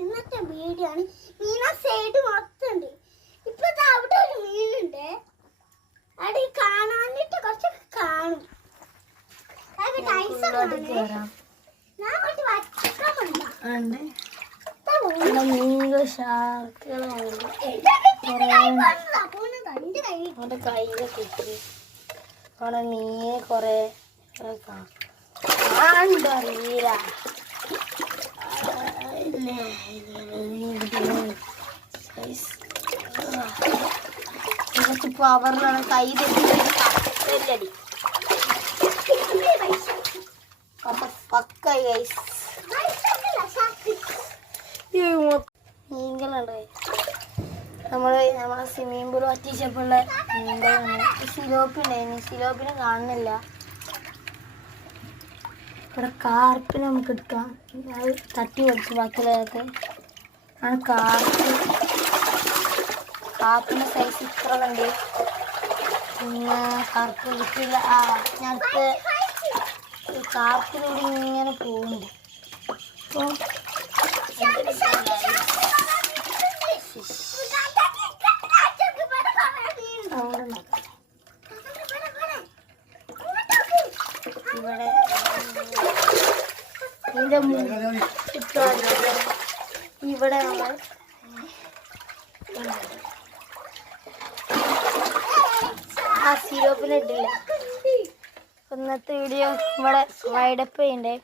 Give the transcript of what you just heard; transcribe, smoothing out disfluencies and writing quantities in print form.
ഇന്നത്തെ വീഡിയോ ആണ്. മീന സൈഡ് മൊത്തം ഉണ്ട്. ഇപ്പൊ അവിടെ ഒരു മീനുണ്ട്, അവിടെ കാണാനിട്ട് കുറച്ചൊക്കെ കാണും. മീനുകൾ ഷാർക്കുകളുണ്ട്. അവന്റെ കയ്യിലെ കുത്തി അവിടെ മീന് കൊറേ അറിയില്ല. പവറിലാണ് കൈ തെറ്റി പക്കായി ഗൈസ്. മീനുകളുണ്ട്. നമ്മളെ സ്വിമ്മിംഗ് പൂൾ വറ്റിച്ചപ്പോഴുള്ള മീനുകളാണ്. സിലോപ്പി ഉണ്ടായിരുന്നു, സിലോപ്പിനെ കാണുന്നില്ല. ഇവിടെ കാർപ്പിന് നമുക്ക് എടുക്കാം. അത് തട്ടി കൊടുത്തു ബാക്കിയുള്ളതൊക്കെ. ആണ് കാർപ്പിൻ്റെ സൈസ് ഇത്ര ഉണ്ട്. പിന്നെ കാർപ്പ് കിട്ടില്ല. ഞാനടുത്ത് കാർപ്പിലൂടെ ഇങ്ങനെ പോകുന്നുണ്ട്. അപ്പം ഇവിടെ ഇവിടെ നമ്മൾ സിലോപ്പിന് ഇട്ടില്ല. ഇന്നത്തെ വീഡിയോ ഇവിടെ വൈഡപ്പ് ചെയ്യണ്ടേ.